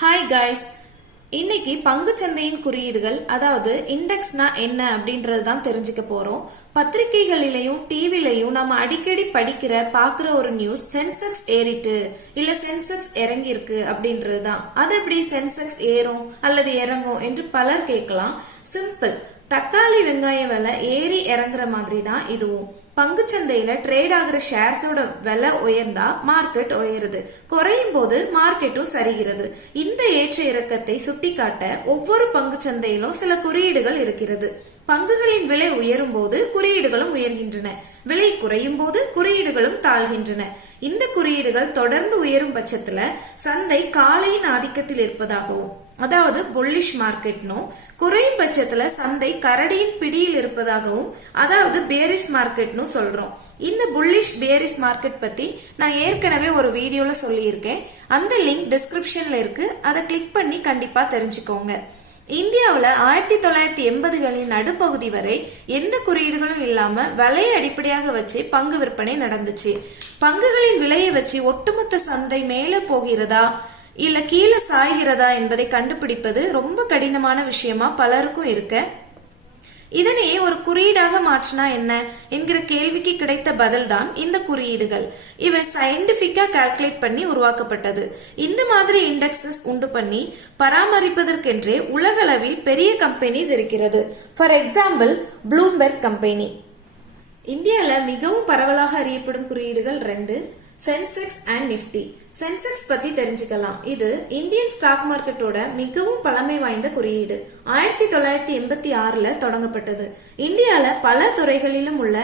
Hi guys, இன்னைக்கு பங்குச்சந்தையின் குறியீடுகள், அதாவது இண்டெக்ஸ்னா என்ன அப்படின்றது தான் தெரிஞ்சுக்க போறோம். பத்திரிகைகளிலையும் டிவிலையும் நம்ம அடிக்கடி பாக்குற ஒரு நியூஸ் சென்செக்ஸ் ஏறிட்டு இல்ல சென்செக்ஸ் இறங்கி இருக்கு அப்படின்றது தான். அது எப்படி சென்செக்ஸ் ஏறும் அல்லது இறங்கும் என்று பலர் கேட்கலாம். சிம்பிள், தக்காளி வெங்காய விலை ஏறி இறங்குற மாதிரி தான் இதுவும். பங்குச்சந்தையில ட்ரேட் ஆகுற ஷேர்ஸோட விலை உயர்ந்தா மார்க்கெட் உயருது, குறையும் போது மார்க்கெட்டும் சரிகிறது. இந்த ஏற்ற இறக்கத்தை சுட்டிக்காட்ட ஒவ்வொரு பங்குச்சந்தையிலும் சில குறியீடுகள் இருக்கிறது. பங்குகளின் விலை உயரும் போது குறியீடுகளும் உயர்கின்றன, விலை குறையும் போது குறியீடுகளும் தாழ்கின்றன. இந்த குறியீடுகள் தொடர்ந்து உயரும் பட்சத்துல சந்தை காளையின் ஆதிக்கத்தில் இருப்பதாகவும், அதாவது புல்லிஷ் மார்க்கெட்னும், குறையும் பட்சத்துல சந்தை கரடியின் பிடியில் இருப்பதாகவும், அதாவது பேரிஷ் மார்க்கெட்னு சொல்றோம். இந்த புல்லிஷ் பேரிஷ் மார்க்கெட் பத்தி நான் ஏற்கனவே ஒரு வீடியோல சொல்லியிருக்கேன். அந்த லிங்க் டிஸ்கிரிப்ஷன்ல இருக்கு, அதை கிளிக் பண்ணி கண்டிப்பா தெரிஞ்சுக்கோங்க. இந்தியாவில் 1980களின் நடுப்பகுதி வரை எந்த குறியீடுகளும் இல்லாம விலையை அடிப்படையாக வச்சு பங்கு விற்பனை நடந்துச்சு. பங்குகளின் விலையை வச்சு ஒட்டுமொத்த சந்தை மேலே போகிறதா இல்ல கீழே சாய்கிறதா என்பதை கண்டுபிடிப்பது ரொம்ப கடினமான விஷயமா பலருக்கும் இருக்க, இதனையே ஒரு குறியீடாக மாற்றினா என்ன என்கிற கேள்விக்கு கிடைத்த பதில் தான் இந்த குறியீடுகள். இவை சயின்டிபிக்கா கால்குலேட் பண்ணி உருவாக்கப்பட்டது. இந்த மாதிரி இண்டெக்ஸஸ் உண்டு பண்ணி பராமரிப்பதற்கென்றே உலகளவில் பெரிய கம்பெனிஸ் இருக்கிறது. For example, Bloomberg company. இந்தியால மிகவும் பரவலாக அறியப்படும் குறியீடுகள் 2, சென்செக்ஸ் அண்ட் நிஃப்டி. சென்செக்ஸ் பத்தி தெரிஞ்சுக்கலாம். இது இந்தியன் ஸ்டாக் மார்க்கெட்டோட மிகவும் பழமை வாய்ந்த குறியீடு. 1986ல தொடங்கப்பட்டது. இந்தியால பல துறைகளிலும் உள்ள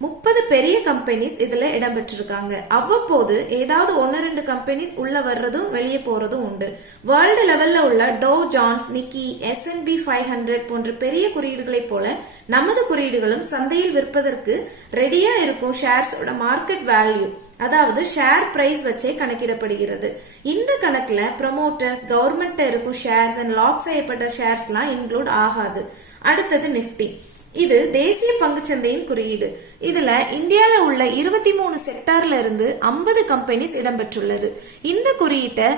30 பெரிய கம்பெனிஸ் இதுல இடம்பெற்றிருக்காங்க. அவ்வப்போது ஏதாவது 1-2 கம்பெனிஸ் உள்ள வர்றதும் வெளியே போறதும் உண்டு. வேர்ல்டு லெவல்ல உள்ள டோ ஜான்ஸ், நிக்கி, S&P 500 போன்ற பெரிய குறியீடுகளை போல நமது குறியீடுகளும் சந்தையில் விற்பதற்கு ரெடியா இருக்கும் ஷேர்ஸோட மார்க்கெட் வேல்யூ, அதாவது ஷேர் பிரைஸ் வச்சே கணக்கிடப்படுகிறது. இந்த கணக்குல ப்ரமோட்டர்ஸ், கவர்மெண்ட் இருக்கும் ஷேர்ஸ் அண்ட் லாக் செய்யப்பட்ட ஷேர்ஸ்லாம் இன்க்ளூட் ஆகாது. அடுத்தது நிஃப்டி. இது தேசிய பங்குச்சந்தையின் குறியீடு. இதுல இந்தியால உள்ள 23 செக்டார்ல இருந்து 50 கம்பெனிஸ் இடம்பெற்றுள்ளது. இந்த குறியீட்டை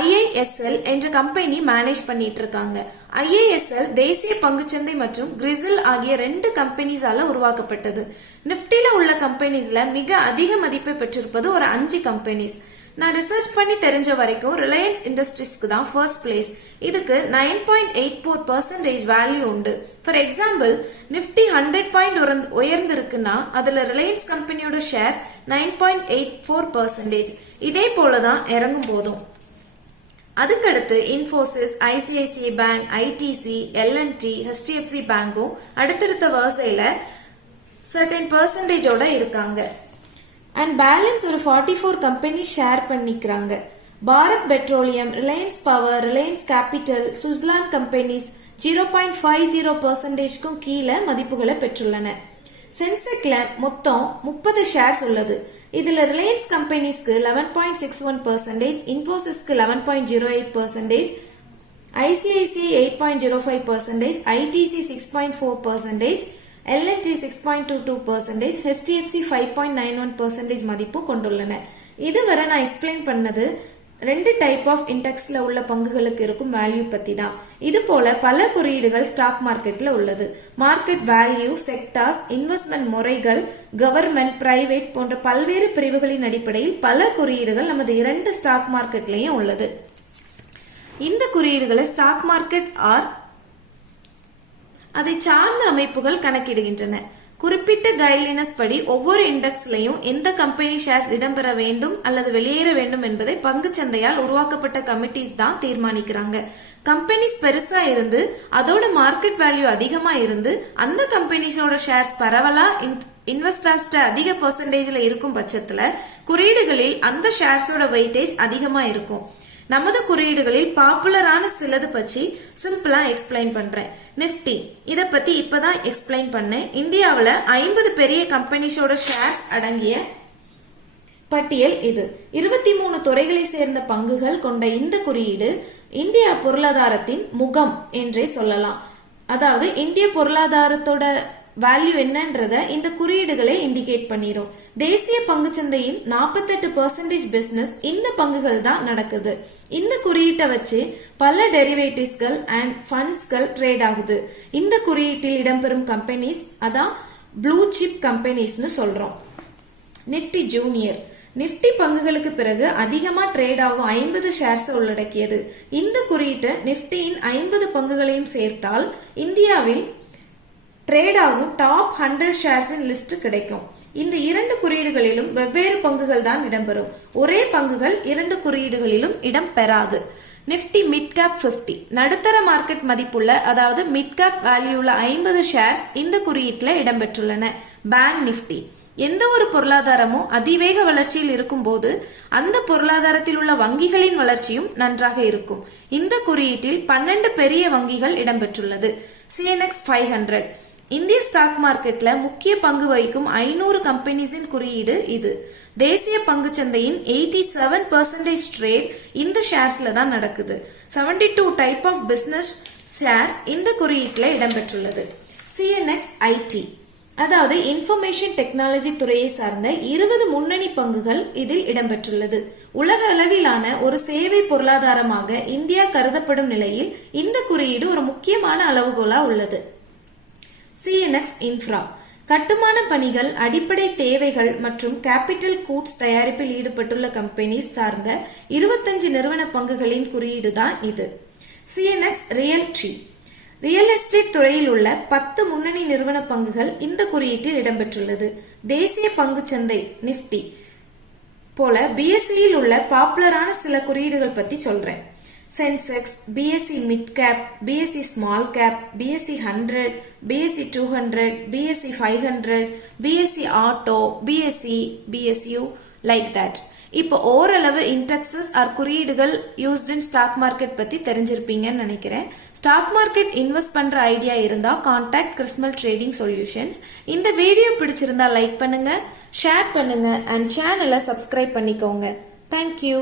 IISL என்ற கம்பெனி மேனேஜ் பண்ணிட்டு இருக்காங்க. IISL தேசிய பங்குச்சந்தை மற்றும் கிரிசில் ஆகிய 2 கம்பெனிஸால உருவாக்கப்பட்டது. நிப்டில உள்ள கம்பெனிஸ்ல மிக அதிக மதிப்பை பெற்றிருப்பது ஒரு 5 கம்பெனிஸ். நான் ரிசர்ச் பண்ணி தெரிஞ்ச வரைக்கும் ரிலையன்ஸ் இண்டஸ்ட்ரீஸ்க்கு தான் ஃபர்ஸ்ட் பிளேஸ். இதுக்கு 9.84% வேல்யூ உண்டு. ஃபார் எக்ஸாம்பிள், நிப்டி 100 பாயிண்ட் உயர்ந்திருக்குன்னா அதுல ரிலையன்ஸ் கம்பெனியோட ஷேர்ஸ் 9.84%. இதே போலதான் இறங்கும் போதும். அதுக்கடுத்து Infosys, ICICI bank, ITC, L&T, HDFC பேங்கும் அடுத்தடுத்த வரிசையில சர்டன் பெர்சன்டேஜோட இருக்காங்க. அண்ட் பேலன்ஸ் ஒரு 44 கம்பெனி ஷேர் பண்ணிக்கிறாங்க. Bharat Petroleum, Reliance Power, Reliance Capital, Suzlon companies 0.50%க்கும் கீழே மதிப்புகளை பெற்றுள்ளன. சென்செக்ல மொத்தம் 30 ஷேர்ஸ் உள்ளது. இதுல ரிலையன்ஸ் கம்பெனிஸ்க்கு 11.61%, இன்ஃபோசிஸ்க்கு 11.08%, ICICI 8.05%, ITC 6.4%, L&T 6.22%, HDFC 5.91% மதிப்பு கொண்டுள்ளன. இதுவரை நான் எக்ஸ்பிளைன் பண்ணது 2 டைப் ஆஃப் இண்டெக்ஸ்ல உள்ள பங்குகளுக்கு இருக்கும் வேல்யூ பத்தி தான். இது போல பல குறியீடுகள் ஸ்டாக் மார்க்கெட்ல உள்ளது. மார்க்கெட் வேல்யூ, செக்டார்ஸ், இன்வெஸ்ட்மெண்ட் முறைகள், கவர்மெண்ட், பிரைவேட் போன்ற பல்வேறு பிரிவுகளின் அடிப்படையில் பல குறியீடுகள் நமது 2 ஸ்டாக் மார்க்கெட்லயும் உள்ளது. இந்த குறியீடுகளை ஸ்டாக் மார்க்கெட் அதை சார்ந்த அமைப்புகள் கணக்கிடுகின்றன. குறிப்பிட்ட கைட்லைன்ஸ் படி ஒவ்வொரு இண்டெக்ஸ்லையும் எந்த கம்பெனி ஷேர்ஸ் இடம்பெற வேண்டும் அல்லது வெளியேற வேண்டும் என்பதை பங்குச்சந்தையால் உருவாக்கப்பட்ட கமிட்டிஸ் தான் தீர்மானிக்கிறாங்க. கம்பெனிஸ் பெருசா இருந்து அதோட மார்க்கெட் வேல்யூ அதிகமா இருந்து அந்த கம்பெனிஸோட ஷேர்ஸ் பரவலா இன்வெஸ்டர்ஸ் அதிக பெர்சன்டேஜ்ல இருக்கும் பட்சத்துல குறியீடுகளில் அந்த ஷேர்ஸோட வெயிட்டேஜ் அதிகமா இருக்கும். நமது குறியீடுகளில் பாப்புலரான சிலது பற்றி சிம்பிளா எக்ஸ்பிளைன் பண்றேன். நிப்டி, இத பத்தி இப்பதான் எக்ஸ்பிளைன் பண்ணேன். இந்தியாவில் 50 பெரிய கம்பெனிஸோட ஷேர்ஸ் அடங்கிய பட்டியல் இது. 23 துறைகளை சேர்ந்த பங்குகள் கொண்ட இந்த குறியீடு இந்தியா பொருளாதாரத்தின் முகம் என்றே சொல்லலாம். அதாவது இந்திய பொருளாதாரத்தோட வேல்யூ என்னன்றத இந்த குறியீடுகளே இண்டிகேட் பண்ணிரும். தேசிய பங்குச்சந்தையின் 48% பிசினஸ் இந்த பங்குகள் தான் நடக்குது. இந்த குறியீட்டை வச்சு பல டெரிவேட்டிவ்ஸ்கள் அண்ட் ஃபண்ட்ஸ்கள் ட்ரேட் ஆகுது. இந்த குறியீட்டில் இடம்பெறும் கம்பெனிஸ் அதான் ப்ளூ சிப் கம்பெனிஸ்னு சொல்றோம். நிப்டி ஜூனியர் நிப்டி பங்குகளுக்கு பிறகு அதிகமா ட்ரேட் ஆகும் 50 ஷேர்ஸ் உள்ளடக்கியது. இந்த குறியீட்டு நிப்டியின் 50 பங்குகளையும் சேர்த்தால் இந்தியாவில் ட்ரேட் ஆகும் டாப் 100 ஷேர்ஸின் லிஸ்ட் கிடைக்கும். இந்த இரண்டு குறியீடுகளிலும் வெவ்வேறு பங்குகள் தான் இடம்பெறும். ஒரே பங்குகள் இரண்டு குறியீடுகளிலும் இடம் பெறாது. நிப்டி மிட் கேப் 50 நடுத்தர மார்க்கெட் மதிப்புள்ள அதாவது மிட் கேப் வேல்யூ உள்ள 50 ஷேர்ஸ் இந்த குறியீட்டில் இடம்பெற்றுள்ளன. பேங்க் நிப்டி எந்த ஒரு பொருளாதாரமும் அதிவேக வளர்ச்சியில் இருக்கும் போது அந்த பொருளாதாரத்தில் உள்ள வங்கிகளின் வளர்ச்சியும் நன்றாக இருக்கும். இந்த குறியீட்டில் 12 பெரிய வங்கிகள் இடம்பெற்றுள்ளது. Sensex 500 இந்திய ஸ்டாக் மார்க்கெட்ல முக்கிய பங்கு வகிக்கும் 500 கம்பெனிஸின் குறியீடு இது. தேசிய பங்குச்சந்தையின் 87% ட்ரேட் இந்த ஷேர்ஸ்ல தான் நடக்குது. 72 டைப் ஆஃப் பிசினஸ் ஷேர்ஸ் இந்த குறியீட்டில் இடம்பெற்றுள்ளது. Sensex IT அதாவது இன்ஃபர்மேஷன் டெக்னாலஜி துறையை சார்ந்த 20 முன்னணி பங்குகள் இதில் இடம்பெற்றுள்ளது. உலக அளவிலான ஒரு சேவை பொருளாதாரமாக இந்தியா கருதப்படும் நிலையில் இந்த குறியீடு ஒரு முக்கியமான அளவுகோலா உள்ளது. Sensex இன்ஃப்ரா கட்டுமான பணிகள், அடிப்படை தேவைகள் மற்றும் கேபிட்டல் கூட்ஸ் தயாரிப்பில் ஈடுபட்டுள்ள கம்பெனிஸ் சார்ந்த 25 நிறுவன பங்குகளின் குறியீடு தான் இது. Sensex ரியல்டி ரியல் எஸ்டேட் துறையில் உள்ள 10 முன்னணி நிறுவன பங்குகள் இந்த குறியீட்டில் இடம்பெற்றுள்ளது. தேசிய பங்குச்சந்தை நிப்டி போல BSEயில் உள்ள பாப்புலரான சில குறியீடுகள் பத்தி சொல்றேன். Sensex, BSE Mid Cap, BSE Small Cap, BSE 100, BSE 200, BSE 500, BSE Auto, BSE, BSU like that. இப்போ ஓரளவு இண்டெக்ஸஸ் ஆர் குறியீடுகள் யூஸ்ட் இன் ஸ்டாக் மார்க்கெட் பத்தி தெரிஞ்சிருப்பீங்கன்னு நினைக்கிறேன். ஸ்டாக் மார்க்கெட் இன்வெஸ்ட் பண்ற ஐடியா இருந்தா கான்டாக்ட் கிறிஸ்மல் ட்ரேடிங் சொல்யூஷன்ஸ். இந்த வீடியோ பிடிச்சிருந்தா லைக் பண்ணுங்க, ஷேர் பண்ணுங்க அண்ட் சேனலை சப்ஸ்கிரைப் பண்ணிக்கோங்க. தேங்க்யூ.